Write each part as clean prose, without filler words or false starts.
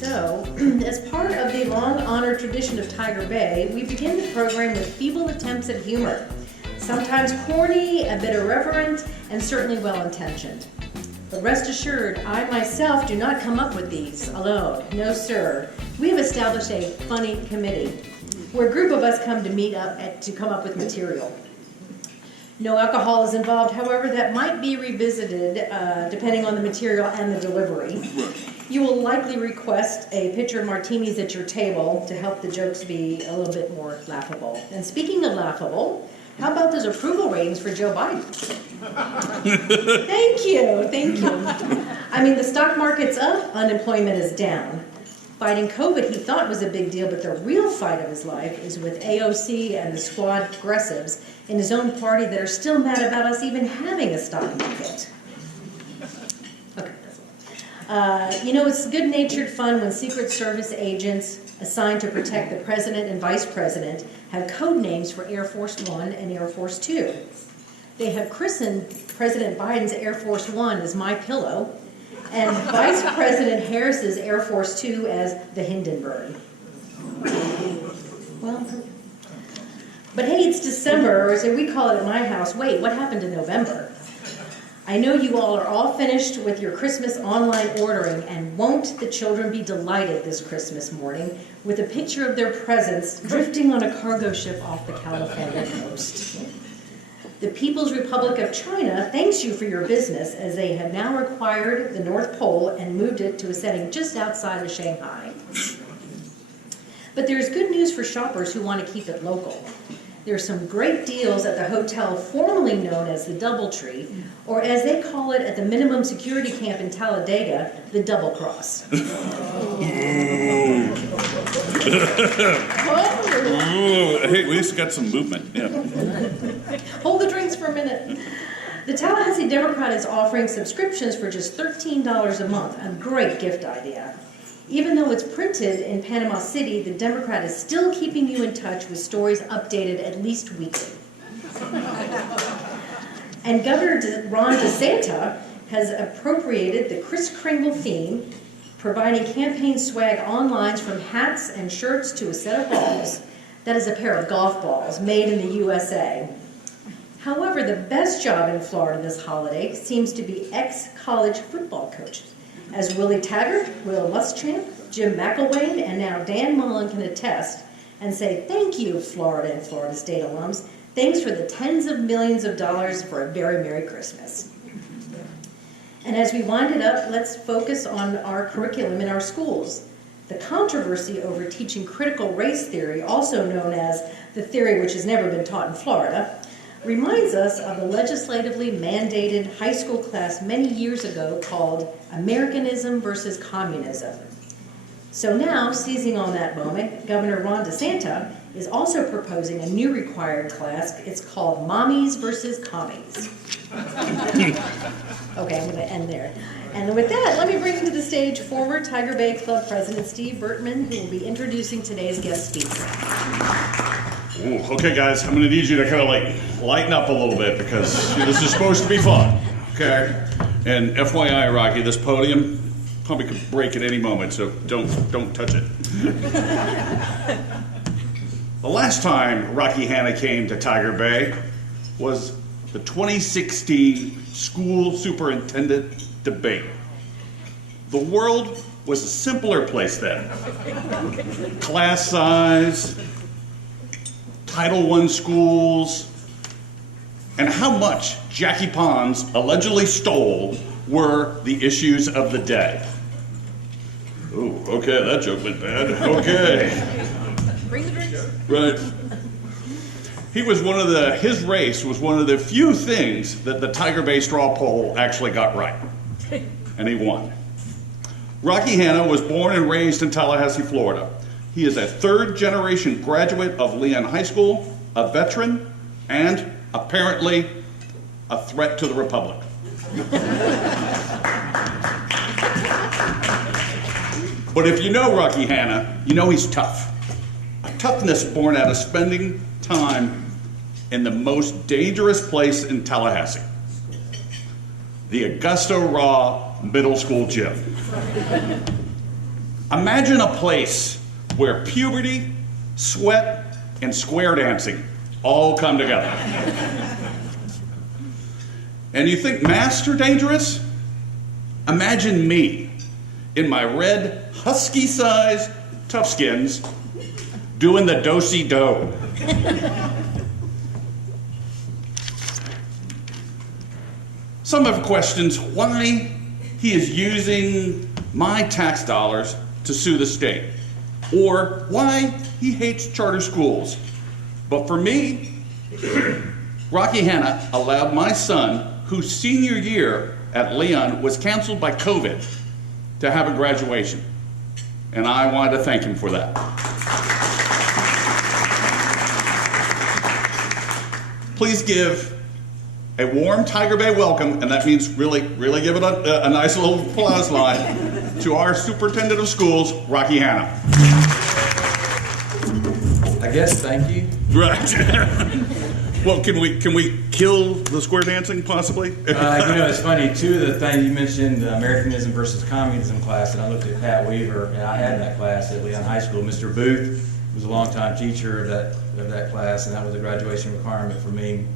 So, as part of the long-honored tradition of Tiger Bay, we begin the program with feeble attempts at humor. Sometimes corny, a bit irreverent, and certainly well-intentioned. But rest assured, I myself do not come up with these alone. No, sir. We have established a funny committee where a group of us come to meet up to come up with material. No alcohol is involved, however, that might be revisited depending on the material and the delivery. You will likely request a pitcher of martinis at your table to help the jokes be a little bit more laughable. And speaking of laughable, how about those approval ratings for Joe Biden? Thank you. I mean, the stock market's up, unemployment is down. Fighting COVID he thought was a big deal, but the real fight of his life is with AOC and the squad progressives in his own party that are still mad about us even having a stock market. Okay. It's good-natured fun when Secret Service agents assigned to protect the president and vice president have code names for Air Force One and Air Force Two. They have christened President Biden's Air Force One as My Pillow, and Vice President Harris's Air Force Two as the Hindenburg. Well, but hey, it's December, or as we call it at my house, wait, what happened to November? I know you all are all finished with your Christmas online ordering, and won't the children be delighted this Christmas morning with a picture of their presents drifting on a cargo ship off the California coast. The People's Republic of China thanks you for your business, as they have now acquired the North Pole and moved it to a setting just outside of Shanghai. But there's good news for shoppers who want to keep it local. There's some great deals at the hotel formerly known as the Doubletree, or as they call it at the minimum security camp in Talladega, the Double Cross. Hey, we just got some movement. Yeah. Hold the drinks for a minute. The Tallahassee Democrat is offering subscriptions for just $13 a month, a great gift idea. Even though it's printed in Panama City, the Democrat is still keeping you in touch with stories updated at least weekly. And Governor Ron DeSantis has appropriated the Kris Kringle theme, providing campaign swag online from hats and shirts to a set of balls. That is a pair of golf balls made in the USA. However, the best job in Florida this holiday seems to be ex-college football coaches. As Willie Taggart, Will Muschamp, Jim McElwain, and now Dan Mullen can attest and say thank you, Florida and Florida State alums. Thanks for the tens of millions of dollars for a very Merry Christmas. And as we wind it up, let's focus on our curriculum in our schools. The controversy over teaching critical race theory, also known as the theory which has never been taught in Florida, reminds us of a legislatively mandated high school class many years ago called Americanism versus Communism. So now, seizing on that moment, Governor Ron DeSantis is also proposing a new required class. It's called Mommies versus Commies. Okay, I'm going to end there. And with that, let me bring to the stage former Tiger Bay Club President Steve Bertman, who will be introducing today's guest speaker. Ooh, okay, guys, I'm going to need you to kind of lighten up a little bit because this is supposed to be fun, okay? And FYI, Rocky, this podium probably could break at any moment, so don't touch it. The last time Rocky Hanna came to Tiger Bay was the 2016 School Superintendent debate. The world was a simpler place then. Class size, Title I schools, and how much Jackie Pons allegedly stole were the issues of the day. Oh, okay, that joke went bad. Okay. Bring the drinks. Right. His race was one of the few things that the Tiger Bay straw poll actually got right. And he won. Rocky Hanna was born and raised in Tallahassee, Florida. He is a third-generation graduate of Leon High School, a veteran, and apparently a threat to the Republic. But if you know Rocky Hanna, you know he's tough. A toughness born out of spending time in the most dangerous place in Tallahassee, the Augusta Raw Middle School gym. Imagine a place where puberty, sweat, and square dancing all come together. And you think masks are dangerous? Imagine me in my red, husky-sized toughskins doing the do-si-do. Some have questions why he is using my tax dollars to sue the state, or why he hates charter schools. But for me, Rocky Hanna allowed my son, whose senior year at Leon was canceled by COVID, to have a graduation. And I wanted to thank him for that. Please give a warm Tiger Bay welcome, and that means really give it a nice little applause line, to our Superintendent of Schools, Rocky Hanna. I guess, thank you. Right. Well, can we kill the square dancing, possibly? It's funny, two of the things you mentioned, Americanism versus Communism class, and I looked at Pat Weaver, and I had that class at Leon High School. Mr. Booth was a longtime teacher of that class, and that was a graduation requirement for me,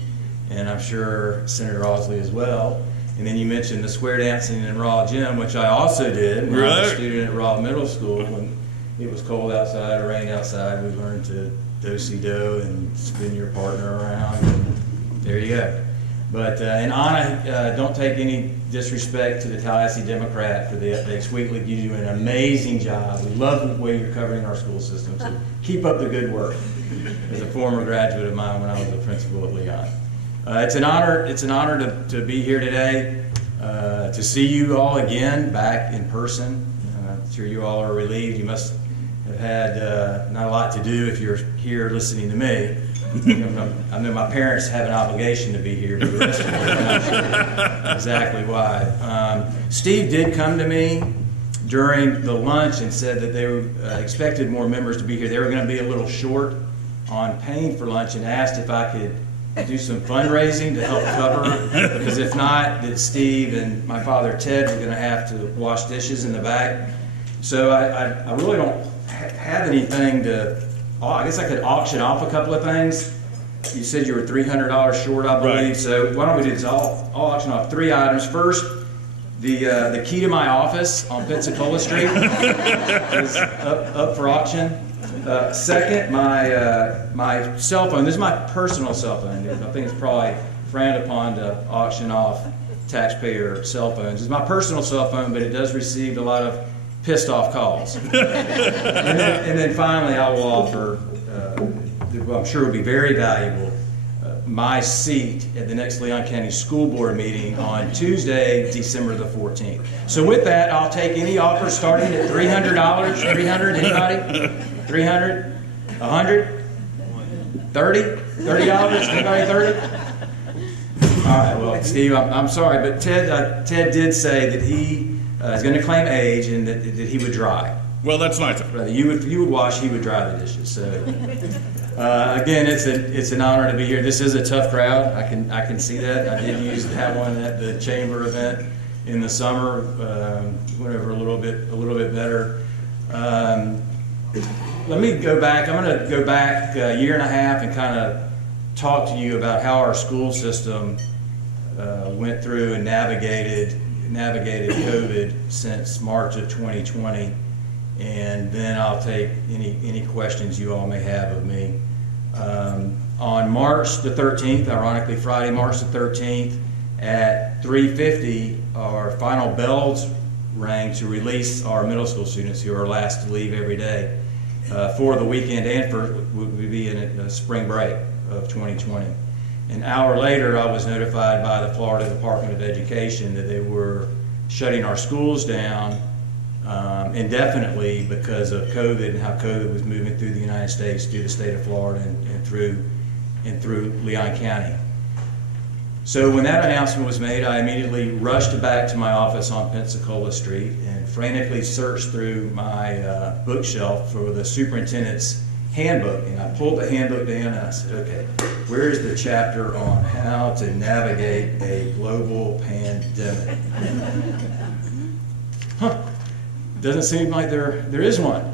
and I'm sure Senator Owsley as well. And then you mentioned the square dancing in Raw Gym, which I also did when I was a student at Raw Middle School. When it was cold outside or rained outside, we learned to do-si-do and spin your partner around, and there you go. But and Anna, don't take any disrespect to the Tallahassee Democrat for the updates weekly. You do an amazing job. We love the way you're covering our school system, so keep up the good work. As a former graduate of mine when I was a principal at Leon. It's an honor to be here today, to see you all again back in person. I'm sure you all are relieved. You must have had not a lot to do if you're here listening to me. I know my parents have an obligation to be here, but the rest of you know exactly why. Steve did come to me during the lunch and said that they expected more members to be here. They were going to be a little short on paying for lunch and asked if I could do some fundraising to help cover, because if not, that Steve and my father Ted were going to have to wash dishes in the back. So I really don't have anything to, I guess I could auction off a couple of things. You said you were $300 short, I believe. Right. So why don't we do this? I'll auction off 3 items. First, the key to my office on Pensacola Street is up for auction. Second, my cell phone. This is my personal cell phone. I think it's probably frowned upon to auction off taxpayer cell phones. It's my personal cell phone, but it does receive a lot of pissed off calls. and then finally, I will offer, what I'm sure will be very valuable, my seat at the next Leon County School Board meeting on Tuesday, December the 14th. So with that, I'll take any offer starting at $300. 300, anybody? 300? 100? 30? $30? Anybody 30? All right, well, Steve, I'm sorry, but Ted did say that he is going to claim age and that he would dry. Well, that's nice. You would wash, he would dry the dishes. So again, it's an honor to be here. This is a tough crowd. I can see that. I did have one at the chamber event in the summer. Went over a little bit better. Let me go back. I'm going to go back a year and a half and kind of talk to you about how our school system went through and navigated COVID since March of 2020, and then I'll take any questions you all may have of me. On March the 13th, ironically Friday, March the 13th, at 3:50, our final bells rang to release our middle school students who are last to leave every day for the weekend and for would be in a spring break of 2020. An hour later, I was notified by the Florida Department of Education that they were shutting our schools down indefinitely because of COVID and how COVID was moving through the United States, through the state of Florida and through Leon County. So when that announcement was made, I immediately rushed back to my office on Pensacola Street and frantically searched through my bookshelf for the superintendent's handbook. And I pulled the handbook down and I said, okay, where's the chapter on how to navigate a global pandemic? doesn't seem like there is one.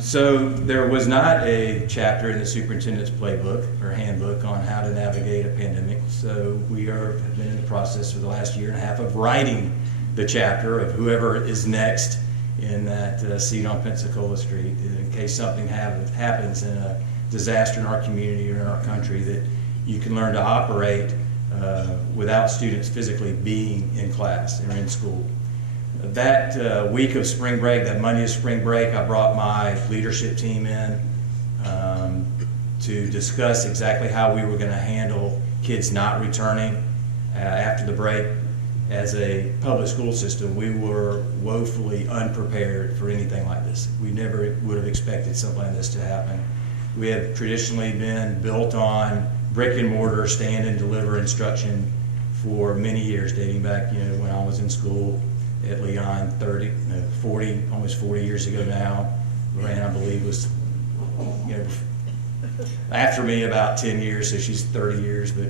So there was not a chapter in the superintendent's playbook or handbook on how to navigate a pandemic. So we have been in the process for the last year and a half of writing the chapter of whoever is next in that seat on Pensacola Street, in case something happens in a disaster in our community or in our country, that you can learn to operate without students physically being in class or in school. That week of spring break, that Monday of spring break, I brought my leadership team in to discuss exactly how we were going to handle kids not returning after the break. As a public school system, we were woefully unprepared for anything like this. We never would have expected something like this to happen. We have traditionally been built on brick and mortar, stand and deliver instruction for many years, dating back, when I was in school at Leon 40, almost 40 years ago now. Lorraine, I believe, was, after me about 10 years, so she's 30 years, but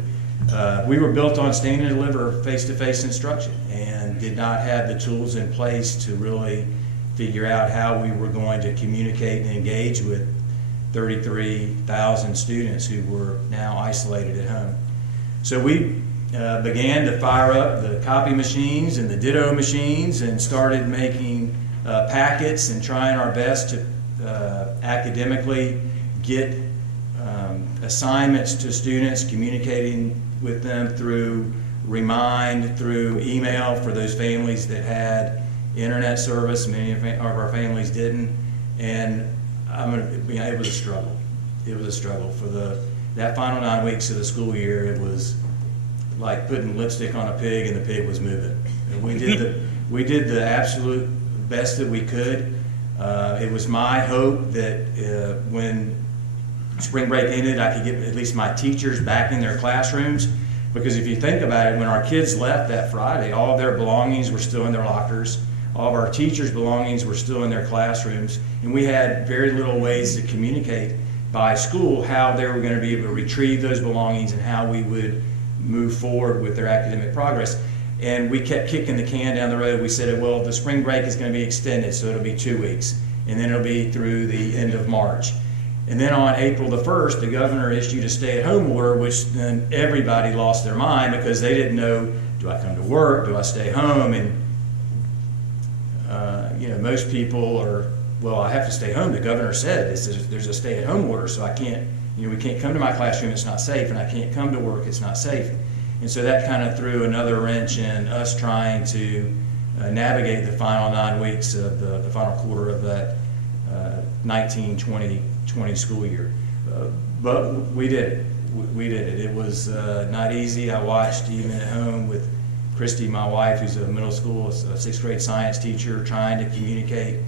we were built on stand and deliver face-to-face instruction and did not have the tools in place to really figure out how we were going to communicate and engage with 33,000 students who were now isolated at home. So we began to fire up the copy machines and the ditto machines and started making packets and trying our best to academically get assignments to students, communicating with them through Remind, through email for those families that had internet service. Many of our families didn't, and it was a struggle. It was a struggle for that final 9 weeks of the school year. It was like putting lipstick on a pig, and the pig was moving. And we did the absolute best that we could. It was my hope that when spring break ended, I could get at least my teachers back in their classrooms, because if you think about it, when our kids left that Friday, all of their belongings were still in their lockers. All of our teachers' belongings were still in their classrooms, and we had very little ways to communicate by school how they were going to be able to retrieve those belongings and how we would move forward with their academic progress. And we kept kicking the can down the road. We said, well, the spring break is going to be extended, so it'll be 2 weeks, and then it'll be through the end of March. And then on April the 1st, the governor issued a stay-at-home order, which then everybody lost their mind because they didn't know, do I come to work, do I stay home? And most people are, well, I have to stay home. The governor said there's a stay-at-home order, so I can't, we can't come to my classroom, it's not safe, and I can't come to work, it's not safe. And so that kind of threw another wrench in us trying to navigate the final 9 weeks of the final quarter of that 19-20 school year. But we did it. We did it. It was not easy. I watched even at home with Christy, my wife, who's a middle school, a 6th grade science teacher, trying to communicate.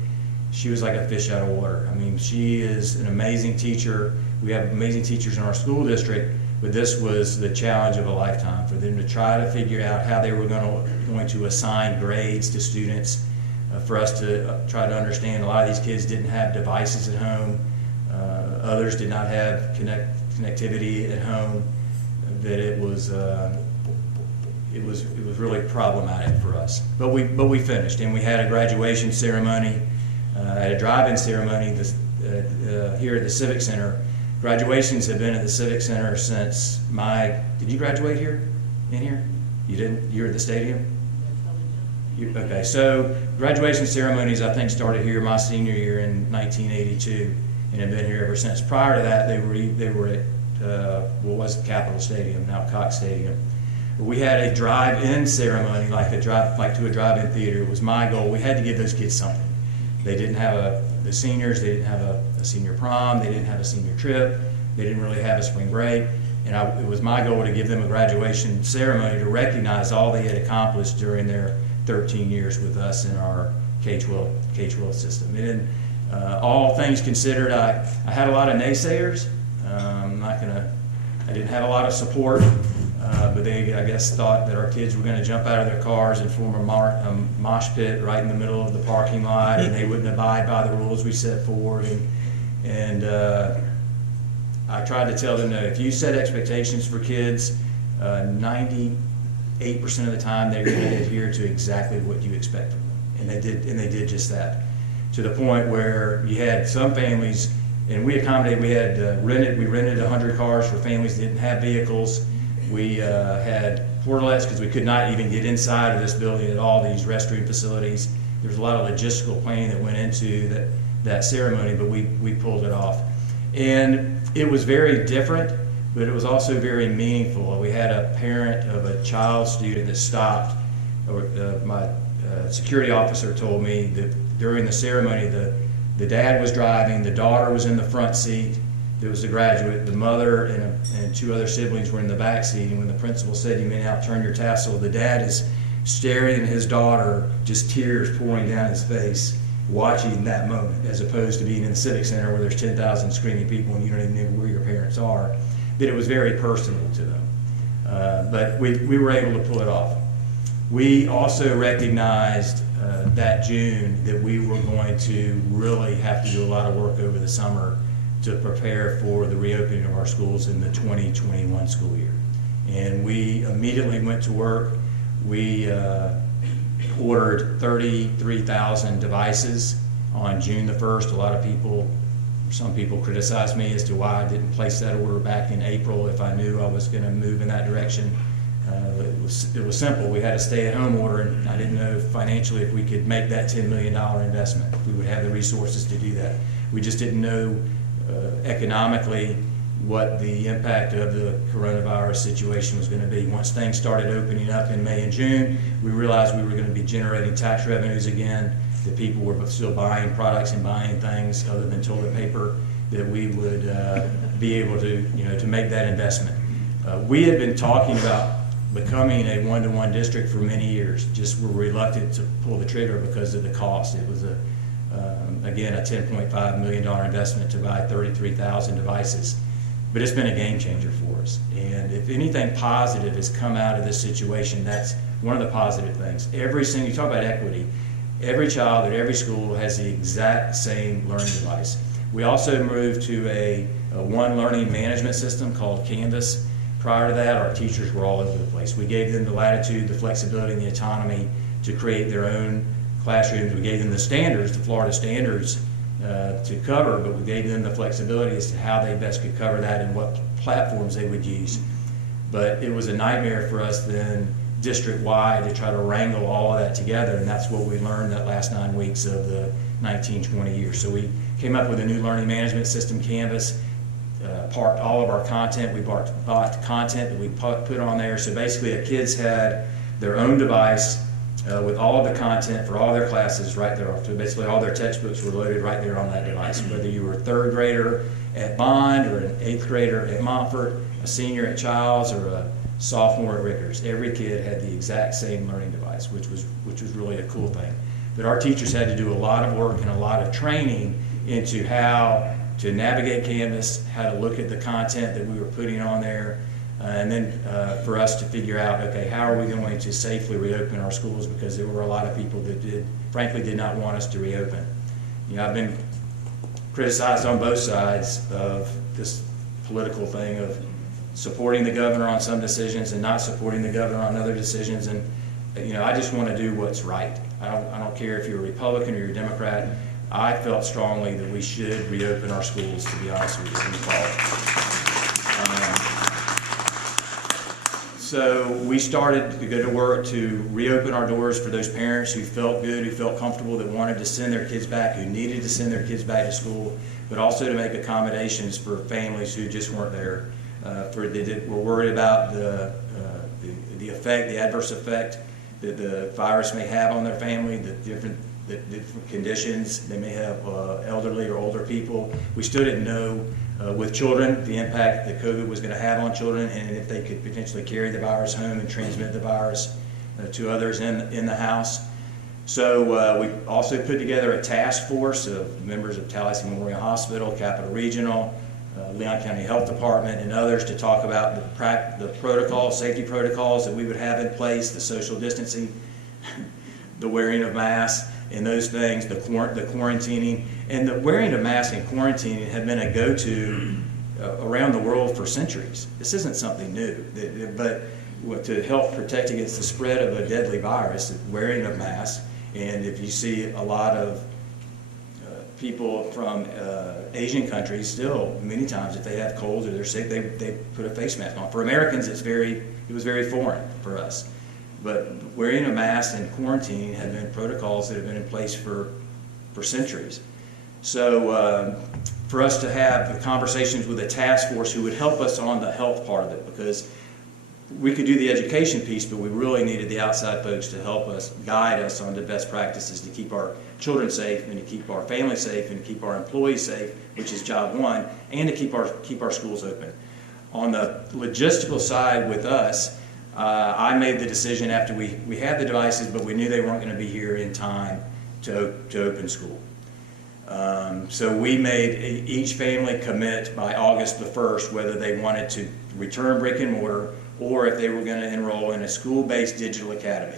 She was like a fish out of water. I mean, she is an amazing teacher. We have amazing teachers in our school district, but this was the challenge of a lifetime for them to try to figure out how they were going to assign grades to students, for us to try to understand. A lot of these kids didn't have devices at home. Others did not have connectivity at home. That it was really problematic for us. But we finished, and we had a graduation ceremony, at a drive-in ceremony here at the Civic Center. Graduations have been at the Civic Center since did you graduate here? In here? You didn't? You were at the stadium? Okay, so graduation ceremonies I think started here my senior year in 1982 and have been here ever since. Prior to that, they were at what was the Capitol Stadium, now Cox Stadium. We had a drive-in ceremony, like to a drive-in theater. It was my goal. We had to give those kids something. They didn't have the seniors, they didn't have a senior prom, they didn't have a senior trip, they didn't really have a spring break. And it was my goal to give them a graduation ceremony to recognize all they had accomplished during their 13 years with us in our K-12 system. And all things considered, I had a lot of naysayers. I didn't have a lot of support, but they, I guess, thought that our kids were going to jump out of their cars and form a mosh pit right in the middle of the parking lot, and they wouldn't abide by the rules we set forward. And I tried to tell them that if you set expectations for kids, 98% of the time they're going to adhere to exactly what you expect from them. And they did just that, to the point where you had some families, and we accommodated, we rented 100 cars for families that didn't have vehicles. We had portalettes because we could not even get inside of this building at all, these restroom facilities. There's a lot of logistical planning that went into that ceremony, but we pulled it off. And it was very different, but it was also very meaningful. We had a parent of a child student that stopped. My security officer told me that during the ceremony, the dad was driving, the daughter was in the front seat, there was the graduate, the mother and two other siblings were in the back seat, and when the principal said, "You may now turn your tassel," the dad is staring at his daughter, just tears pouring down his face, watching that moment, as opposed to being in the Civic Center where there's 10,000 screaming people and you don't even know where your parents are, that it was very personal to them. But we were able to pull it off. We also recognized that June that we were going to really have to do a lot of work over the summer to prepare for the reopening of our schools in the 2021 school year. And we immediately went to work. We ordered 33,000 devices on June the 1st. Some people criticized me as to why I didn't place that order back in April if I knew I was going to move in that direction. It was simple. We had a stay-at-home order, and I didn't know financially if we could make that $10 million investment, if we would have the resources to do that. We just didn't know economically what the impact of the coronavirus situation was going to be. Once things started opening up in May and June, we realized we were going to be generating tax revenues again, that people were still buying products and buying things other than toilet paper, that we would be able to make that investment. We had been talking about becoming a one-to-one district for many years, just were reluctant to pull the trigger because of the cost. It was again, a $10.5 million investment to buy 33,000 devices. But it's been a game changer for us. And if anything positive has come out of this situation, that's one of the positive things. You talk about equity, every child at every school has the exact same learning device. We also moved to a one learning management system called Canvas. Prior to that, our teachers were all over the place. We gave them the latitude, the flexibility, and the autonomy to create their own classrooms. We gave them the standards, the Florida standards, to cover, but we gave them the flexibility as to how they best could cover that and what platforms they would use. But it was a nightmare for us then, district-wide, to try to wrangle all of that together, and that's what we learned that last 9 weeks of the 19-20 years. So we came up with a new learning management system, Canvas, parked all of our content. We bought content that we put on there. So basically, the kids had their own device with all of the content for all their classes right there. So basically, all their textbooks were loaded right there on that device. Whether you were a third grader at Bond or an eighth grader at Montfort, a senior at Childs, or a sophomore at Rickers, every kid had the exact same learning device, which was really a cool thing. But our teachers had to do a lot of work and a lot of training into how to navigate Canvas, how to look at the content that we were putting on there, and then for us to figure out, okay, how are we going to safely reopen our schools, because there were a lot of people that frankly did not want us to reopen. I've been criticized on both sides of this political thing of supporting the governor on some decisions and not supporting the governor on other decisions, and I just want to do what's right. I don't care if you're a Republican or you're a Democrat. I felt strongly that we should reopen our schools, to be honest with you, in the fall. So we started to go to work to reopen our doors for those parents who felt good, who felt comfortable, that wanted to send their kids back, who needed to send their kids back to school, but also to make accommodations for families who just weren't there, that were worried about the adverse effect that the virus may have on their family, the different conditions. They may have elderly or older people. We still didn't know with children the impact that COVID was going to have on children, and if they could potentially carry the virus home and transmit the virus to others in the house. So we also put together a task force of members of Tallahassee Memorial Hospital, Capital Regional, Leon County Health Department, and others to talk about the protocols, safety protocols that we would have in place, the social distancing, the wearing of masks, and those things, the quarantining. And the wearing of masks and quarantining had been a go-to around the world for centuries. This isn't something new, but to help protect against the spread of a deadly virus, the wearing of masks And if you see a lot of people from Asian countries, still many times if they have colds or they're sick, they put a face mask on. For Americans, it was very foreign for us. But wearing a mask and quarantining have been protocols that have been in place for centuries. So for us to have the conversations with a task force who would help us on the health part of it, because we could do the education piece, but we really needed the outside folks to help us, guide us on the best practices to keep our children safe and to keep our families safe and to keep our employees safe, which is job one, and to keep our schools open. On the logistical side with us, I made the decision after we had the devices, but we knew they weren't going to be here in time to open school. So we made each family commit by August the 1st whether they wanted to return brick and mortar or if they were going to enroll in a school-based digital academy.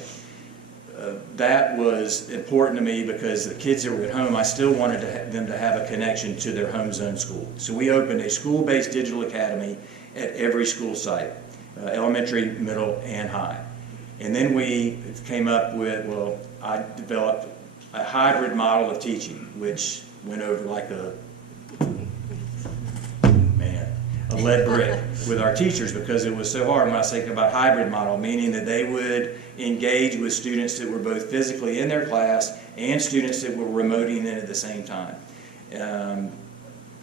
That was important to me because the kids that were at home, I still wanted them to have a connection to their home zone school. So we opened a school-based digital academy at every school site, elementary, middle, and high. And then we came up with, I developed a hybrid model of teaching, which went over like a lead brick with our teachers because it was so hard. When I say about hybrid model, meaning that they would engage with students that were both physically in their class and students that were remoting in at the same time.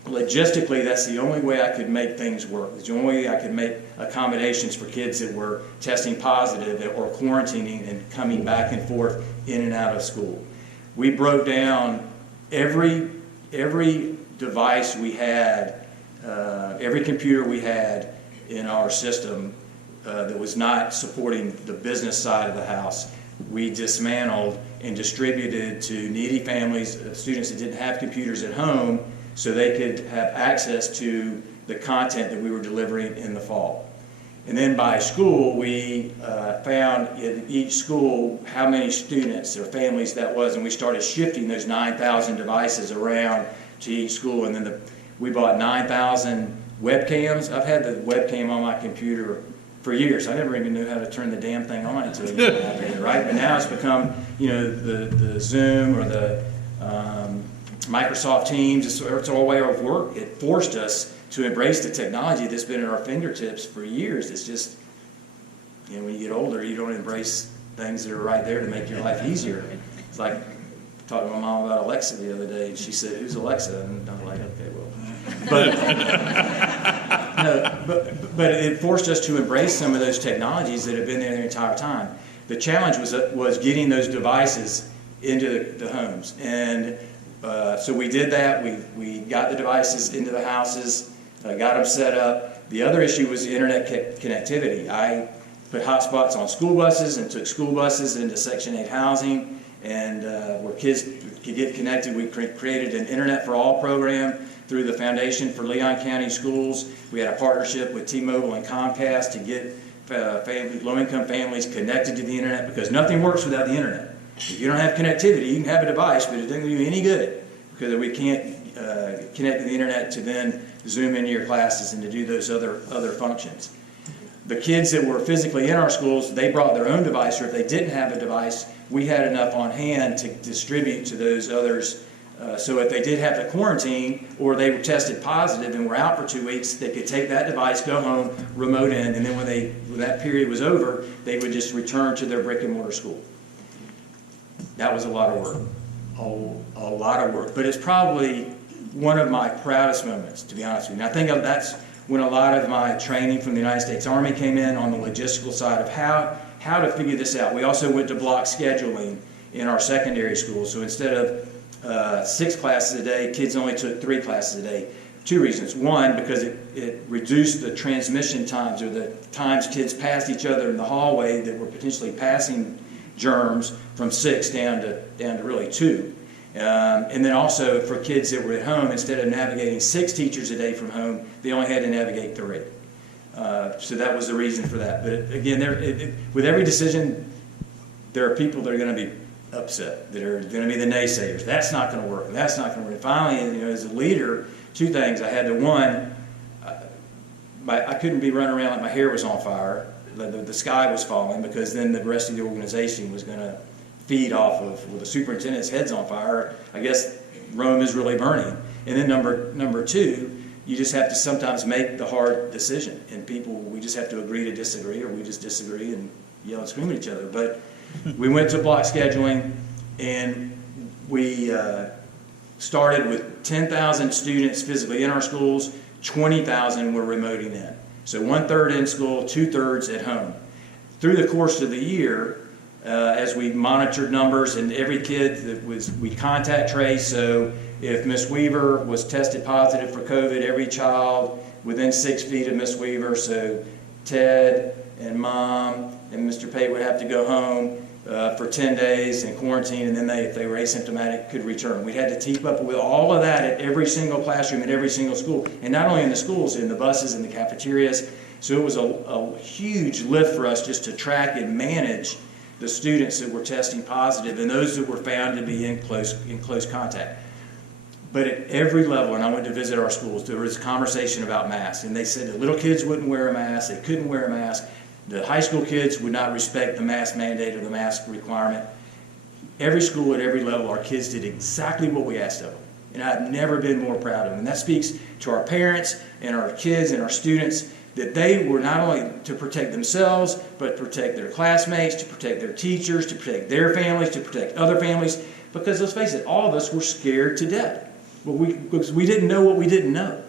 Logistically, that's the only way I could make things work. It's the only way I could make accommodations for kids that were testing positive or quarantining and coming back and forth in and out of school. We broke down every device we had, every computer we had in our system that was not supporting the business side of the house. We dismantled and distributed to needy families, students that didn't have computers at home, so they could have access to the content that we were delivering in the fall. And then by school, we found in each school how many students or families that was, and we started shifting those 9,000 devices around to each school. And then we bought 9,000 webcams. I've had the webcam on my computer for years. I never even knew how to turn the damn thing on until you got out there, right? But now it's become, the Zoom or the Microsoft Teams. It's all way of work. It forced us to embrace the technology that's been at our fingertips for years. It's just, when you get older, you don't embrace things that are right there to make your life easier. It's like talking to my mom about Alexa the other day, and she said, "Who's Alexa?" And I'm like, "Okay, well." But it forced us to embrace some of those technologies that have been there the entire time. The challenge was getting those devices into the homes, and so we did that. We got the devices into the houses, got them set up. The other issue was the internet connectivity. I put hotspots on school buses and took school buses into Section 8 housing, and where kids could get connected. We created an Internet for All program through the Foundation for Leon County Schools. We had a partnership with T-Mobile and Comcast to get low-income families connected to the internet, because nothing works without the internet. If you don't have connectivity, you can have a device, but it doesn't do you any good, because we can't connect to the internet to then Zoom into your classes and to do those other functions. The kids that were physically in our schools, they brought their own device, or if they didn't have a device, we had enough on hand to distribute to those others. So if they did have to quarantine or they were tested positive and were out for 2 weeks, they could take that device, go home, remote in, and then when that period was over, they would just return to their brick and mortar school. That was a lot of work, a lot of work. But it's probably one of my proudest moments, to be honest with you. And I think that's when a lot of my training from the United States Army came in on the logistical side of how to figure this out. We also went to block scheduling in our secondary schools. So instead of 6 classes a day, kids only took 3 classes a day. 2 reasons. One, because it reduced the transmission times, or the times kids passed each other in the hallway that were potentially passing germs, from 6 down to really 2. And then also for kids that were at home, instead of navigating 6 teachers a day from home, they only had to navigate 3. So that was the reason for that. But again, with every decision, there are people that are going to be upset, that are going to be the naysayers. That's not going to work, and that's not going to work. And finally, as a leader, 2 things. I had to, one, I couldn't be running around like my hair was on fire, the sky was falling, because then the rest of the organization was going to feed off of, well, the superintendent's head's on fire, I guess Rome is really burning. And then number two, you just have to sometimes make the hard decision. And people, we just have to agree to disagree, or we just disagree and yell and scream at each other. But we went to block scheduling, and we started with 10,000 students physically in our schools, 20,000 were remoting in. So 1/3 in school, 2/3 at home. Through the course of the year, as we monitored numbers, and every kid that was, we contact trace, so if Miss Weaver was tested positive for COVID, every child within 6 feet of Miss Weaver, so Ted and Mom and Mr. Pate would have to go home for 10 days in quarantine, and then they, if they were asymptomatic, could return. We had to keep up with all of that at every single classroom, at every single school, and not only in the schools, in the buses, in the cafeterias. So it was a huge lift for us just to track and manage the students that were testing positive and those that were found to be in close contact. But at every level, and I went to visit our schools, there was conversation about masks, and they said that little kids wouldn't wear a mask, they couldn't wear a mask. The high school kids would not respect the mask mandate or the mask requirement. Every school at every level, our kids did exactly what we asked of them. And I've never been more proud of them. And that speaks to our parents and our kids and our students, that they were not only to protect themselves, but protect their classmates, to protect their teachers, to protect their families, to protect other families. Because let's face it, all of us were scared to death. Because we didn't know what we didn't know.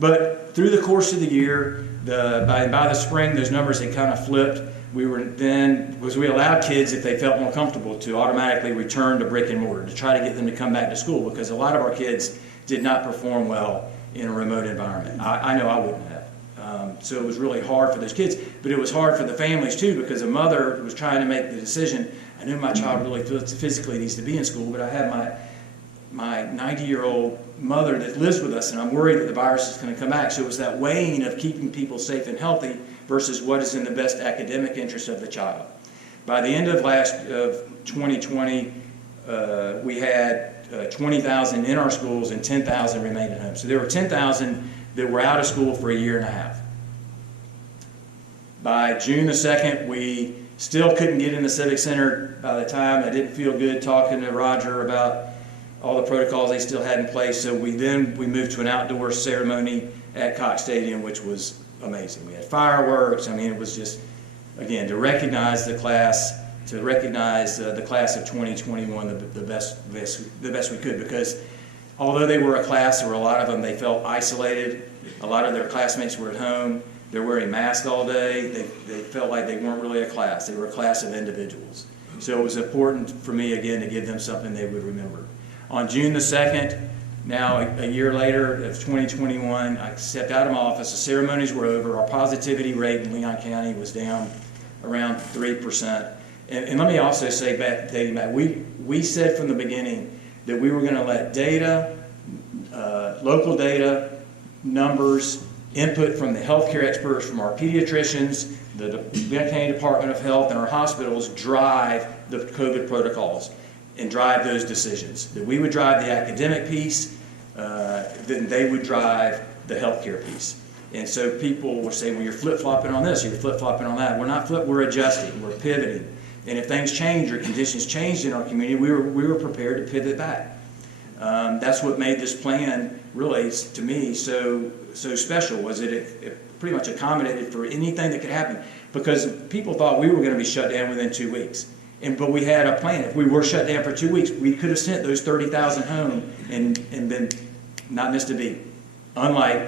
But through the course of the year, by the spring, those numbers had kind of flipped. We allowed kids, if they felt more comfortable, to automatically return to brick and mortar, to try to get them to come back to school, because a lot of our kids did not perform well in a remote environment. I know I wouldn't have. So it was really hard for those kids, but it was hard for the families too, because a mother was trying to make the decision. I knew my child really physically needs to be in school, but I have my 90-year-old mother that lives with us, and I'm worried that the virus is going to come back. So it was that weighing of keeping people safe and healthy versus what is in the best academic interest of the child. By the end of 2020, we had 20,000 in our schools and 10,000 remained at home. So there were 10,000 that were out of school for a year and a half. By June the 2nd, we still couldn't get in the Civic Center. By the time, I didn't feel good talking to Roger about all the protocols they still had in place. So we moved to an outdoor ceremony at Cox Stadium, which was amazing. We had fireworks. I mean, it was just, again, to recognize the class, the class of 2021 the best we could, because although they were a class, there were a lot of them, they felt isolated. A lot of their classmates were at home. They're wearing masks all day. They felt like they weren't really a class. They were a class of individuals. So it was important for me, again, to give them something they would remember. On June the 2nd, now a year later of 2021, I stepped out of my office. The ceremonies were over. Our positivity rate in Leon County was down around 3%. And let me also say, dating back, we said from the beginning that we were going to let data, local data, numbers, input from the healthcare experts, from our pediatricians, the Leon County Department of Health, and our hospitals drive the COVID protocols and drive those decisions. That we would drive the academic piece, then they would drive the healthcare piece. And so people were saying, well, you're flip-flopping on this, you're flip-flopping on that. We're not we're adjusting, we're pivoting. And if things change or conditions changed in our community, we were prepared to pivot back. That's what made this plan really, to me, so special, was that it pretty much accommodated for anything that could happen, because people thought we were going to be shut down within 2 weeks. But we had a plan. If we were shut down for 2 weeks, we could have sent those 30,000 home and been not missed a beat, unlike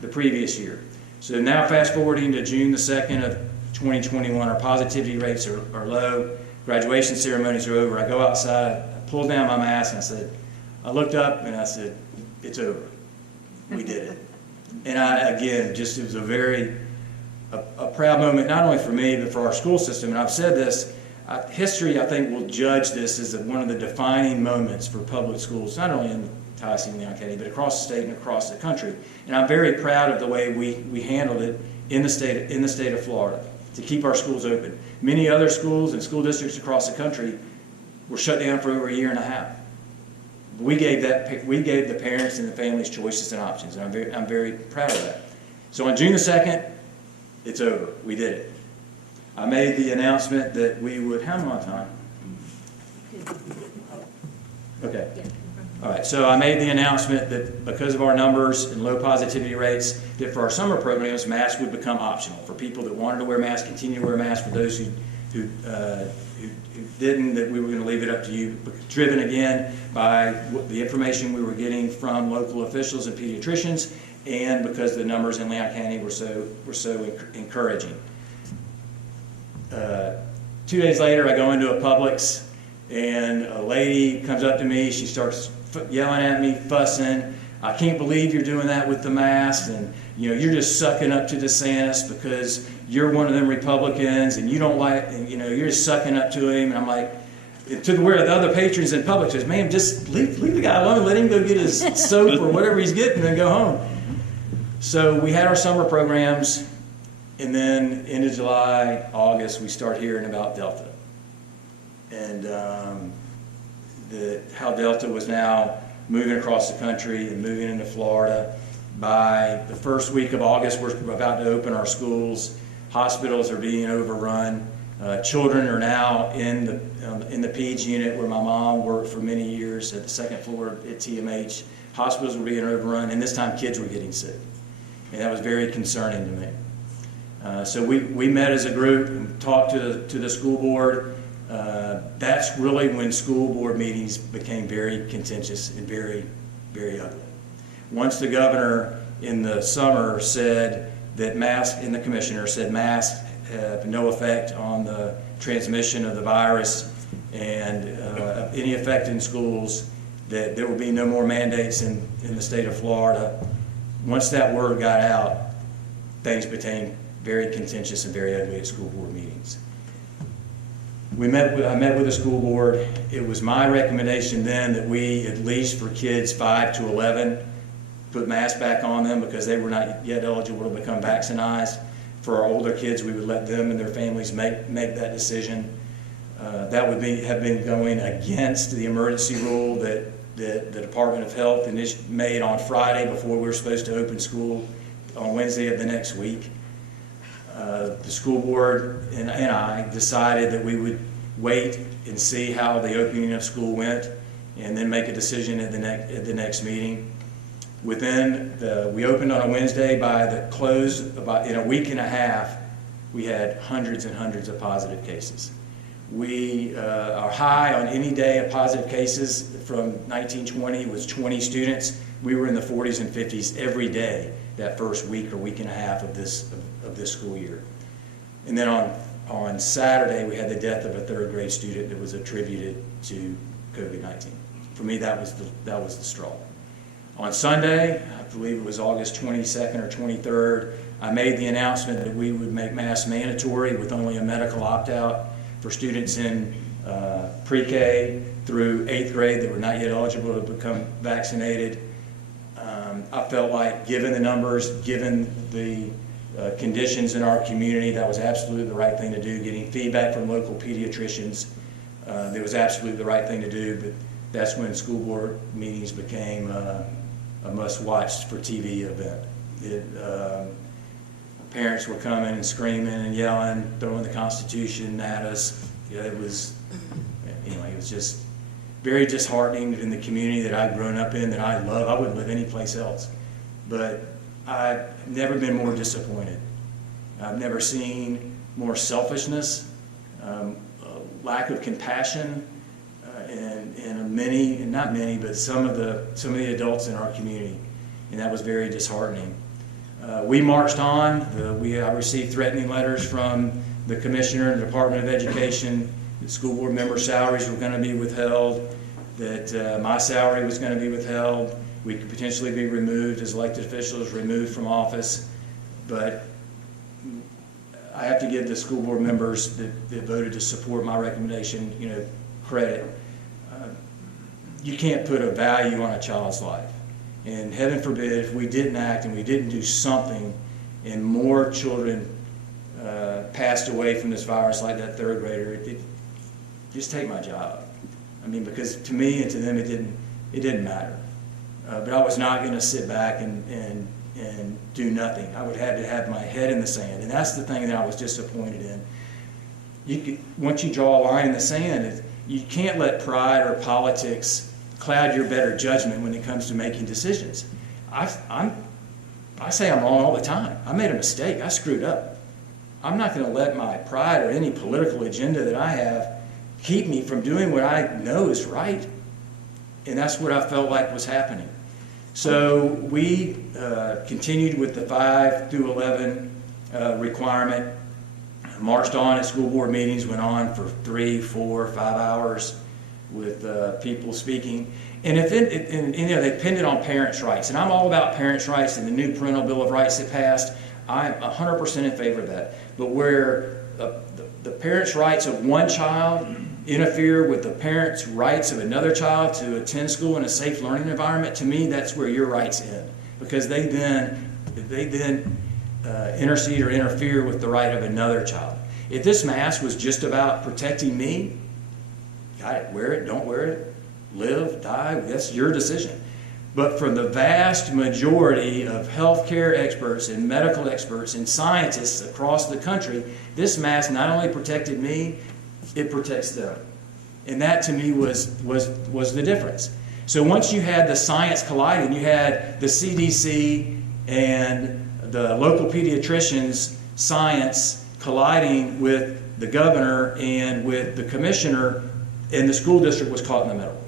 the previous year. So now fast forwarding to June the 2nd of 2021, our positivity rates are low. Graduation ceremonies are over. I go outside, I pulled down my mask, and I looked up and I said, it's over. We did it. And it was a proud moment, not only for me, but for our school system. And I've said this, history, I think, will judge this as one of the defining moments for public schools, not only in Tallahassee and Leon County, but across the state and across the country. And I'm very proud of the way we handled it in the state of Florida to keep our schools open. Many other schools and school districts across the country were shut down for over a year and a half. We gave the parents and the families choices and options, and I'm very proud of that. So on June the 2nd, it's over. We did it. I made the announcement that we would, how am I on time? Okay. All right, so I made the announcement that because of our numbers and low positivity rates, that for our summer programs, masks would become optional. For people that wanted to wear masks, continue to wear masks. For those who didn't, that we were going to leave it up to you. Driven again by the information we were getting from local officials and pediatricians, and because the numbers in Leon County were so encouraging. 2 days later, I go into a Publix, and a lady comes up to me. She starts yelling at me, fussing. I can't believe you're doing that with the mask, and you're just sucking up to DeSantis because you're one of them Republicans, and you don't like, and you're just sucking up to him. And I'm like, to where the other patrons in Publix says, "Man, just leave the guy alone. Let him go get his soap or whatever he's getting, and go home." So we had our summer programs, and then end of July, August, we start hearing about Delta. And how Delta was now moving across the country and moving into Florida. By the first week of August, we're about to open our schools. Hospitals are being overrun. Children are now in the PEDS unit where my mom worked for many years at the second floor at TMH. Hospitals were being overrun, and this time kids were getting sick. And that was very concerning to me. So we met as a group and talked to the school board. That's really when school board meetings became very contentious and very, very ugly. Once the governor in the summer said that masks, and the commissioner said masks have no effect on the transmission of the virus and any effect in schools, that there will be no more mandates in the state of Florida. Once that word got out, things became very contentious and very ugly at school board meetings. I met with the school board. It was my recommendation then that we, at least for kids 5 to 11, put masks back on them because they were not yet eligible to become vaccinated. For our older kids, we would let them and their families make that decision. That would have been going against the emergency rule that the Department of Health made on Friday before we were supposed to open school on Wednesday of the next week. The school board and I decided that we would wait and see how the opening of school went, and then make a decision at the next meeting. We opened on a Wednesday. By the close, in a week and a half, we had hundreds and hundreds of positive cases. Our high on any day of positive cases from 1920 was 20 students. We were in the 40s and 50s every day that first week or week and a half of this school year. And then on Saturday, we had the death of a third grade student that was attributed to COVID-19. For me, that was the straw. On Sunday, I believe it was August 22nd or 23rd, I made the announcement that we would make masks mandatory with only a medical opt-out for students in pre-K through 8th grade that were not yet eligible to become vaccinated. I felt like, given the numbers, given the conditions in our community, that was absolutely the right thing to do. Getting feedback from local pediatricians, that was absolutely the right thing to do. But that's when school board meetings became a must-watch for TV event. Parents were coming and screaming and yelling, throwing the Constitution at us. It was just very disheartening in the community that I've grown up in, that I love. I wouldn't live any place else. But I've never been more disappointed. I've never seen more selfishness, lack of compassion, and not many, but some of the adults in our community, and that was very disheartening. We marched on. I received threatening letters from the commissioner and the Department of Education that school board member salaries were going to be withheld, that my salary was going to be withheld. We could potentially be removed as elected officials, removed from office. But I have to give the school board members that voted to support my recommendation, credit. You can't put a value on a child's life. And heaven forbid if we didn't act and we didn't do something and more children passed away from this virus like that third grader, just take my job. I mean, because to me and to them it didn't matter. But I was not going to sit back and do nothing. I would have to have my head in the sand. And that's the thing that I was disappointed in. Once you draw a line in the sand, you can't let pride or politics cloud your better judgment when it comes to making decisions. I say I'm wrong all the time. I made a mistake. I screwed up. I'm not going to let my pride or any political agenda that I have keep me from doing what I know is right. And that's what I felt like was happening. So we continued with the 5 through 11 requirement, marched on at school board meetings, went on for 3, 4, 5 hours with people speaking. And they depended on parents' rights. And I'm all about parents' rights and the new Parental Bill of Rights that passed. I'm 100% in favor of that. But where the parents' rights of one child interfere with the parents' rights of another child to attend school in a safe learning environment, to me, that's where your rights end. Because they then intercede or interfere with the right of another child. If this mask was just about protecting me, got it, wear it, don't wear it, live, die, that's your decision. But for the vast majority of healthcare experts and medical experts and scientists across the country, this mask not only protected me, it protects them. And that to me was the difference. So once you had the science colliding, you had the CDC and the local pediatricians' science colliding with the governor and with the commissioner, and the school district was caught in the middle.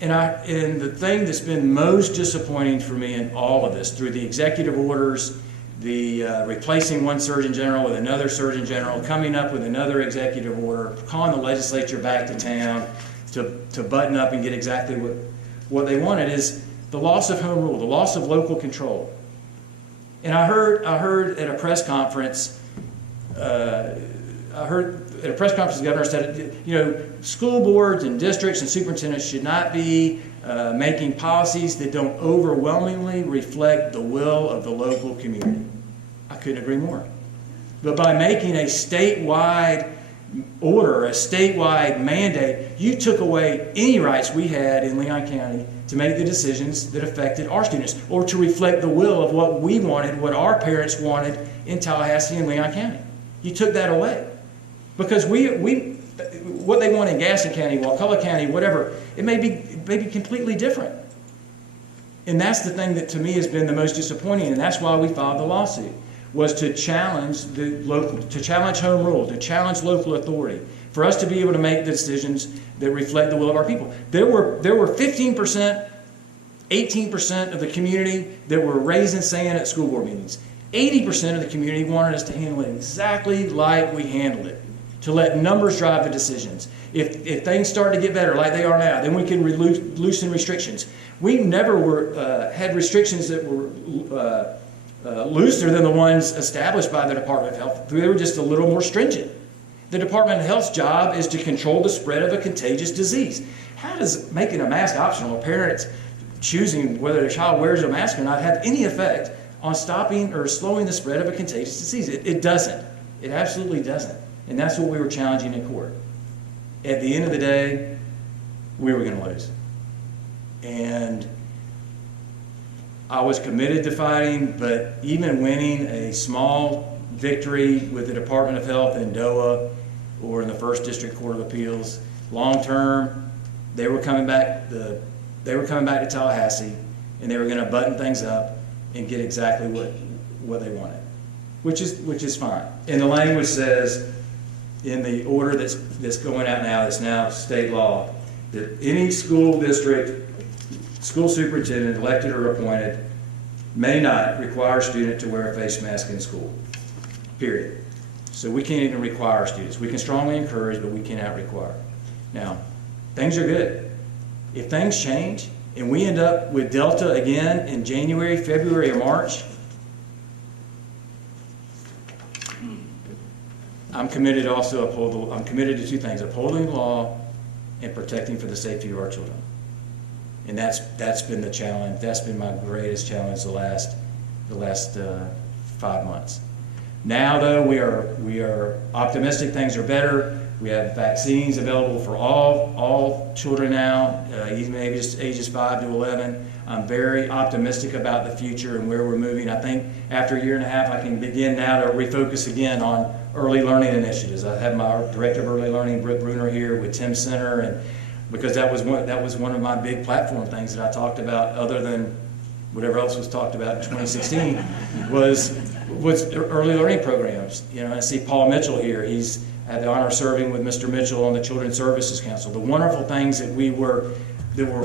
And the thing that's been most disappointing for me in all of this, through the executive orders, the replacing one surgeon general with another surgeon general, coming up with another executive order, calling the legislature back to town to button up and get exactly what they wanted, is the loss of home rule, the loss of local control. And I heard at a press conference, the governor said, school boards and districts and superintendents should not be making policies that don't overwhelmingly reflect the will of the local community. I couldn't agree more. But by making a statewide order, a statewide mandate, you took away any rights we had in Leon County to make the decisions that affected our students, or to reflect the will of what we wanted, what our parents wanted in Tallahassee and Leon County. You took that away. Because what they want in Gaston County, Wakulla County, whatever, it may be completely different. And that's the thing that to me has been the most disappointing, and that's why we filed the lawsuit, was to challenge to challenge home rule, to challenge local authority, for us to be able to make the decisions that reflect the will of our people. There were 15%, 18% of the community that were raising sand at school board meetings. 80% of the community wanted us to handle it exactly like we handled it, to let numbers drive the decisions. If things start to get better like they are now, then we can loosen restrictions. We never had restrictions that were looser than the ones established by the Department of Health. They were just a little more stringent. The Department of Health's job is to control the spread of a contagious disease. How does making a mask optional, or parents choosing whether their child wears a mask or not, have any effect on stopping or slowing the spread of a contagious disease? It doesn't. It absolutely doesn't. And that's what we were challenging in court. At the end of the day, we were going to lose. And I was committed to fighting, but even winning a small victory with the Department of Health in DOA or in the First District Court of Appeals, long term, they were coming back to Tallahassee, and they were going to button things up and get exactly what they wanted, which is fine. And the language says in the order that's going out now, that's now state law, that any school district, school superintendent, elected or appointed, may not require a student to wear a face mask in school, period. So we can't even require students. We can strongly encourage, but we cannot require. Now, things are good. If things change and we end up with Delta again in January, February, or March, I'm committed to two things: upholding the law and protecting for the safety of our children. And that's been the challenge. That's been my greatest challenge the last 5 months. Now, though, we are optimistic. Things are better. We have vaccines available for all children now, even ages 5 to 11. I'm very optimistic about the future and where we're moving. I think after a year and a half, I can begin now to refocus again on early learning initiatives. I have my director of early learning, Brooke Bruner, here with Tim Center, and because that was one of my big platform things that I talked about, other than whatever else was talked about in 2016, was early learning programs. You know, I see Paul Mitchell here. He's had the honor of serving with Mr. Mitchell on the Children's Services Council. The wonderful things that were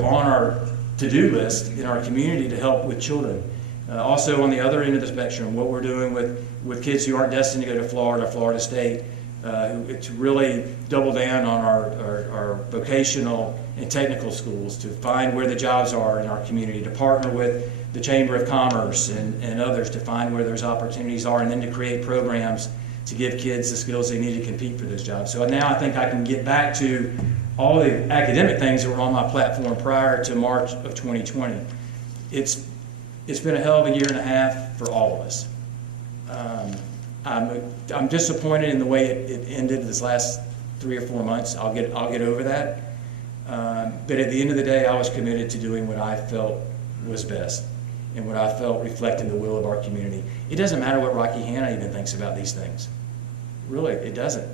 on our to-do list in our community to help with children. Also on the other end of the spectrum, what we're doing with kids who aren't destined to go to Florida State, to really double down on our vocational and technical schools, to find where the jobs are in our community, to partner with the Chamber of Commerce and others to find where those opportunities are, and then to create programs to give kids the skills they need to compete for those jobs. So now I think I can get back to all the academic things that were on my platform prior to March of 2020. It's been a hell of a year and a half for all of us. I'm disappointed in the way it ended this last 3 or 4 months. I'll get over that. But at the end of the day, I was committed to doing what I felt was best and what I felt reflected the will of our community. It doesn't matter what Rocky Hanna even thinks about these things. Really, it doesn't.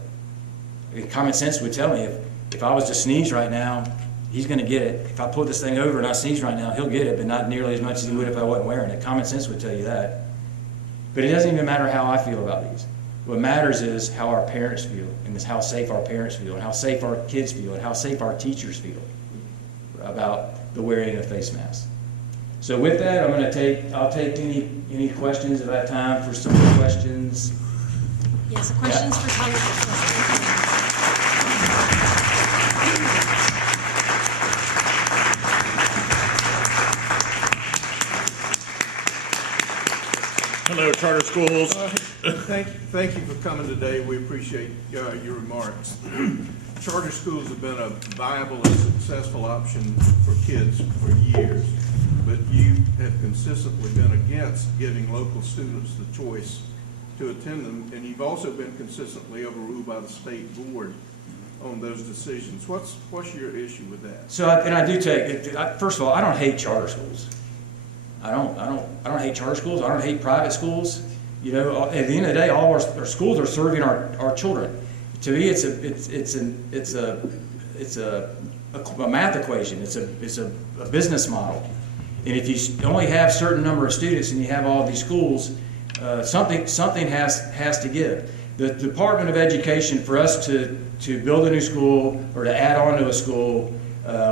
I mean, common sense would tell me if I was to sneeze right now, he's going to get it. If I pull this thing over and I sneeze right now, he'll get it, but not nearly as much as he would if I wasn't wearing it. Common sense would tell you that. But it doesn't even matter how I feel about these. What matters is how our parents feel, and how safe our parents feel, and how safe our kids feel, and how safe our teachers feel about the wearing of face masks. So with that, I'll take any questions if I have time for some questions. Yes, questions for Tiger. Hello, charter schools. Thank you for coming today. We appreciate your remarks. Charter schools have been a viable and successful option for kids for years, but you have consistently been against giving local students the choice to attend them, and you've also been consistently overruled by the state board on those decisions. What's your issue with that? So, I do take, first of all, I don't hate charter schools. I don't hate charter schools. I don't hate private schools. You know, at the end of the day, all our schools are serving our children. To me, it's a math equation. It's a business model. And if you only have a certain number of students and you have all these schools, something has to give. The Department of Education, for us to build a new school or to add on to a school,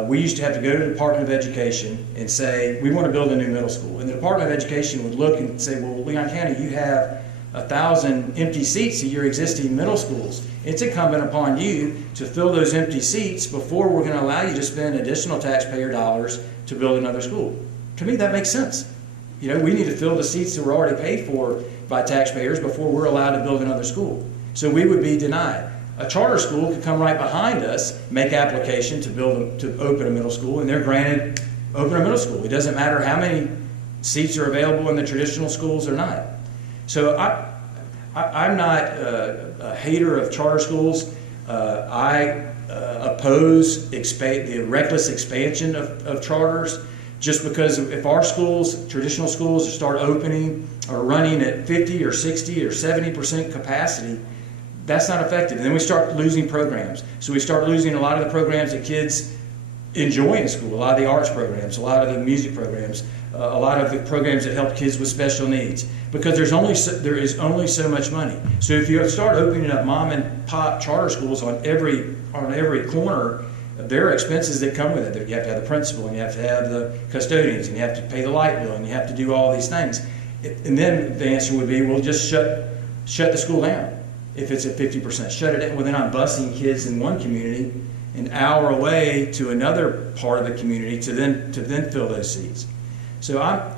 we used to have to go to the Department of Education and say, we want to build a new middle school. And the Department of Education would look and say, well, Leon County, you have 1,000 empty seats at your existing middle schools. It's incumbent upon you to fill those empty seats before we're going to allow you to spend additional taxpayer dollars to build another school. To me, that makes sense. You know, we need to fill the seats that were already paid for by taxpayers before we're allowed to build another school. So we would be denied. A charter school could come right behind us, make application to open a middle school, and they're granted open a middle school. It doesn't matter how many seats are available in the traditional schools or not. So I'm not a hater of charter schools. I oppose the reckless expansion of charters, just because if our schools, traditional schools, start opening or running at 50 or 60 or 70% capacity, that's not effective. And then we start losing programs. So we start losing a lot of the programs that kids enjoy in school, a lot of the arts programs, a lot of the music programs, a lot of the programs that help kids with special needs, because there is only so much money. So if you start opening up mom and pop charter schools on every corner, there are expenses that come with it. You have to have the principal, and you have to have the custodians, and you have to pay the light bill, and you have to do all these things. And then the answer would be, well, just shut the school down. If it's at 50%, shut it down. Well, then I'm busing kids in one community an hour away to another part of the community to then fill those seats. So I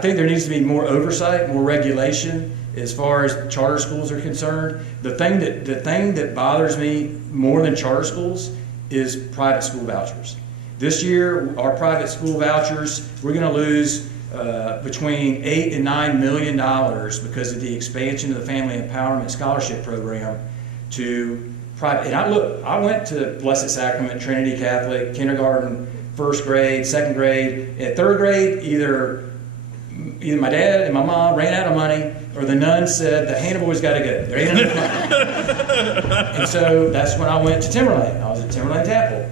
think there needs to be more oversight, more regulation as far as charter schools are concerned. The thing that bothers me more than charter schools is private school vouchers. This year, our private school vouchers, we're going to lose between $8 and $9 million because of the expansion of the Family Empowerment Scholarship Program to private. And I went to Blessed Sacrament, Trinity Catholic, kindergarten, first grade, second grade. At third grade, either either my dad and my mom ran out of money, or the nun said, the Hanna boys gotta go. There ain't enough money. And so that's when I went to Timberlane. I was at Timberlane Chapel.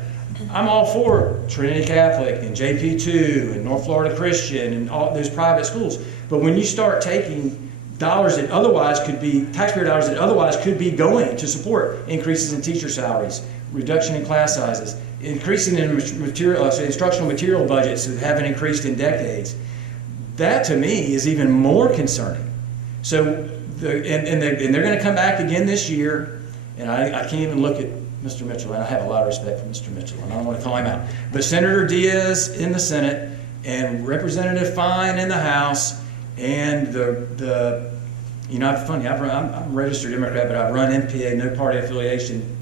I'm all for Trinity Catholic and JP2 and North Florida Christian and all those private schools. But when you start taking dollars that otherwise could be, taxpayer dollars that otherwise could be going to support increases in teacher salaries, reduction in class sizes, increasing in material, instructional material budgets that haven't increased in decades, that to me is even more concerning. So, they're going to come back again this year, and I can't even look at Mr. Mitchell, and I have a lot of respect for Mr. Mitchell, and I don't want to call him out. But Senator Diaz in the Senate and Representative Fine in the House, and you know, it's funny, I'm a registered Democrat, but I've run NPA, no party affiliation,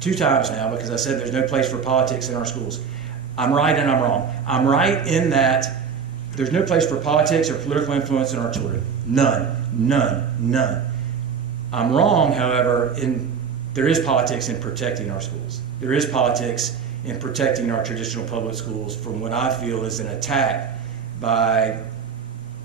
2 times now because I said there's no place for politics in our schools. I'm right and I'm wrong. I'm right in that there's no place for politics or political influence in our children. None. I'm wrong, however, there is politics in protecting our schools. There is politics in protecting our traditional public schools from what I feel is an attack by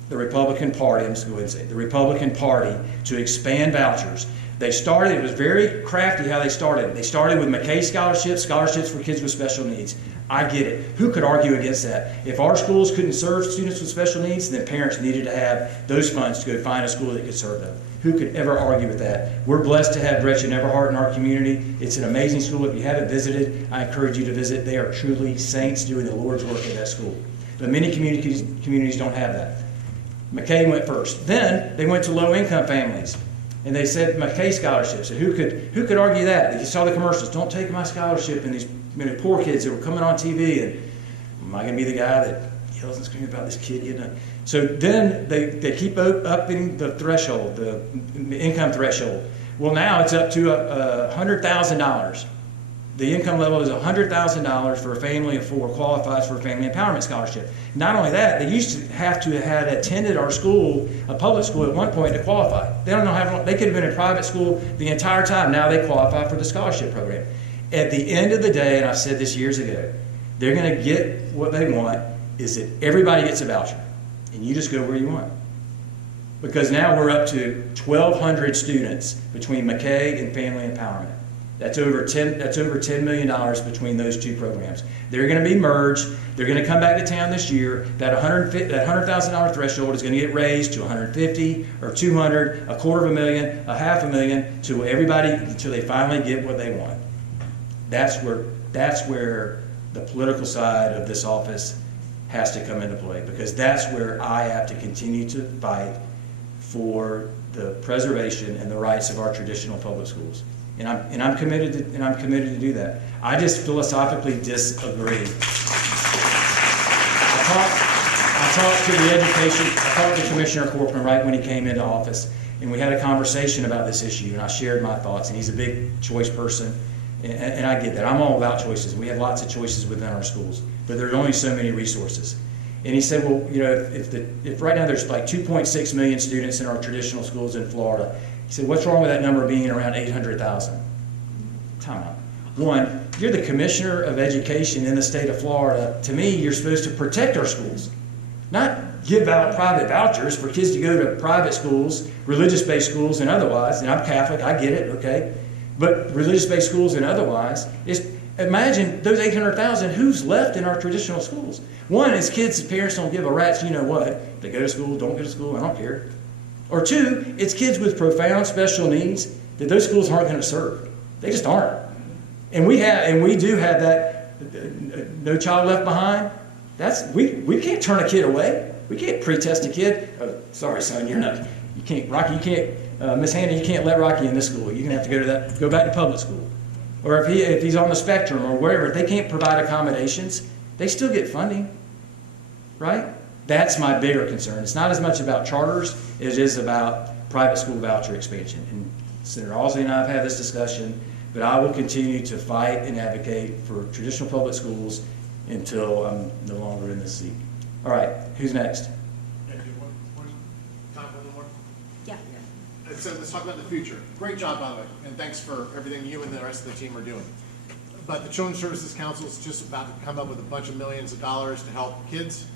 the Republican Party, I'm just going to say, the Republican Party to expand vouchers. They started, it was very crafty how they started. They started with McKay scholarships for kids with special needs. I get it. Who could argue against that? If our schools couldn't serve students with special needs, then parents needed to have those funds to go find a school that could serve them. Who could ever argue with that? We're blessed to have Gretchen Everhart in our community. It's an amazing school. If you haven't visited, I encourage you to visit. They are truly saints doing the Lord's work at that school. But many communities don't have that. McKay went first. Then they went to low-income families, and they said McKay scholarships. And who could argue that? You saw the commercials. Don't take my scholarship. And these poor kids that were coming on TV, and am I going to be the guy that yells and screams about this kid getting it? So then they keep upping the threshold, the income threshold. Well, now it's up to $100,000. The income level is $100,000 for a family of 4 qualifies for a family empowerment scholarship. Not only that, they used to have attended our school, a public school at one point to qualify. They don't know how they could have been in private school the entire time. Now they qualify for the scholarship program. At the end of the day, and I've said this years ago, they're going to get what they want is that everybody gets a voucher, and you just go where you want. Because now we're up to 1,200 students between McKay and Family Empowerment. That's over $10 million between those 2 programs. They're going to be merged. They're going to come back to town this year. That $100,000 threshold is going to get raised to $150,000 or $200,000, $250,000, $500,000 to everybody until they finally get what they want. That's where the political side of this office has to come into play, because that's where I have to continue to fight for the preservation and the rights of our traditional public schools. And I'm committed to do that. I just philosophically disagree. I talked to Commissioner Corcoran right when he came into office, and we had a conversation about this issue, and I shared my thoughts, and he's a big choice person, and I get that. I'm all about choices. We have lots of choices within our schools, but there's only so many resources. And he said, well, you know, if right now there's like 2.6 million students in our traditional schools in Florida, he said, what's wrong with that number being around 800,000? Time out. One, you're the commissioner of education in the state of Florida. To me, you're supposed to protect our schools, not give out private vouchers for kids to go to private schools, religious-based schools and otherwise. And I'm Catholic, I get it, okay? But religious-based schools and otherwise, imagine those 800,000, who's left in our traditional schools? One is kids' parents don't give a rat's you-know-what. They go to school, don't go to school, I don't care. Or 2, it's kids with profound special needs that those schools aren't going to serve. They just aren't. And we do have that No Child Left Behind. We can't turn a kid away. We can't pretest a kid. Oh, sorry, son, you can't, Rocky, you can't, Miss Hanna, you can't let Rocky in this school. You're going to have to go back to public school. Or if he's on the spectrum or wherever, if they can't provide accommodations, they still get funding, right? That's my bigger concern. It's not as much about charters as it is about private school voucher expansion. And Senator Alsey and I have had this discussion, but I will continue to fight and advocate for traditional public schools until I'm no longer in this seat. All right, who's next? Time for one more? Yeah. So let's talk about the future. Great job, by the way, and thanks for everything you and the rest of the team are doing. But the Children's Services Council is just about to come up with a bunch of millions of dollars to help kids.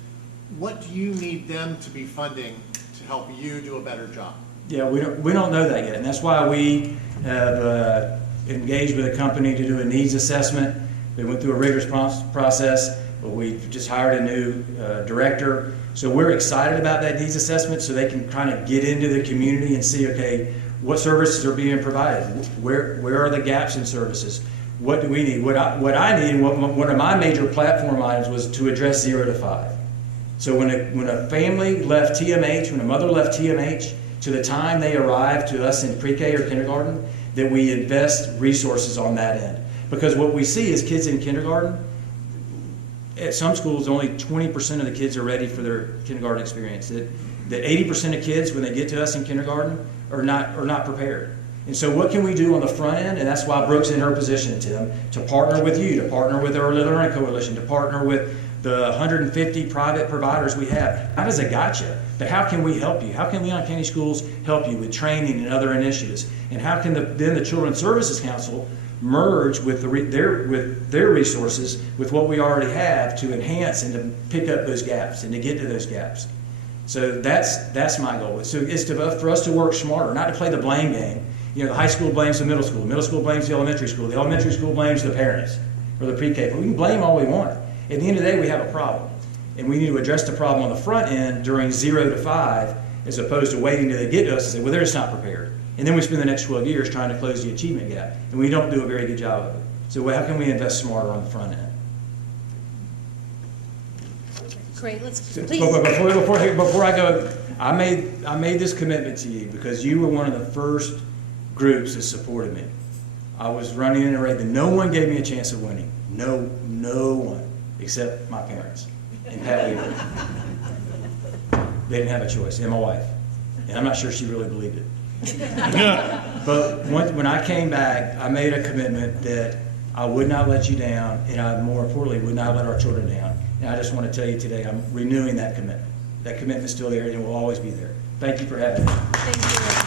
what do you need them to be funding to help you do a better job? Yeah, we don't know that yet, and that's why we have engaged with a company to do a needs assessment. We went through a rigorous process, but we just hired a new director. So we're excited about that needs assessment so they can kind of get into the community and see, okay, what services are being provided? Where are the gaps in services? What do we need? What I need, and one of my major platform items was to address 0 to 5. So when a family left TMH, when a mother left TMH, to the time they arrive to us in pre-K or kindergarten, that we invest resources on that end. Because what we see is kids in kindergarten, at some schools, only 20% of the kids are ready for their kindergarten experience. That 80% of kids, when they get to us in kindergarten, are not prepared. And so what can we do on the front end? And that's why Brooke's in her position, Tim, to partner with you, to partner with our Learning Coalition, to partner with the 150 private providers we have. How does it got you? But how can we help you? How can Leon County Schools help you with training and other initiatives? And how can then the Children's Services Council merge with their resources with what we already have to enhance and to pick up those gaps and to get to those gaps? So that's my goal. So it's for us to work smarter, not to play the blame game. You know, the high school blames the middle school blames the elementary school blames the parents or the pre-K. But we can blame all we want. At the end of the day, we have a problem. And we need to address the problem on the front end during 0 to 5, as opposed to waiting till they get to us and say, well, they're just not prepared. And then we spend the next 12 years trying to close the achievement gap. And we don't do a very good job of it. So how can we invest smarter on the front end? Great, let's, But please. before I go, I made this commitment to you because you were one of the first groups that supported me. I was running in a race, and no one gave me a chance of winning. No one, except my parents and Pat Weaver. They didn't have a choice, and my wife. And I'm not sure she really believed it. But when I came back, I made a commitment that I would not let you down, and I, more importantly, would not let our children down. And I just want to tell you today, I'm renewing that commitment. That commitment is still there, and it will always be there. Thank you for having me. Thank you.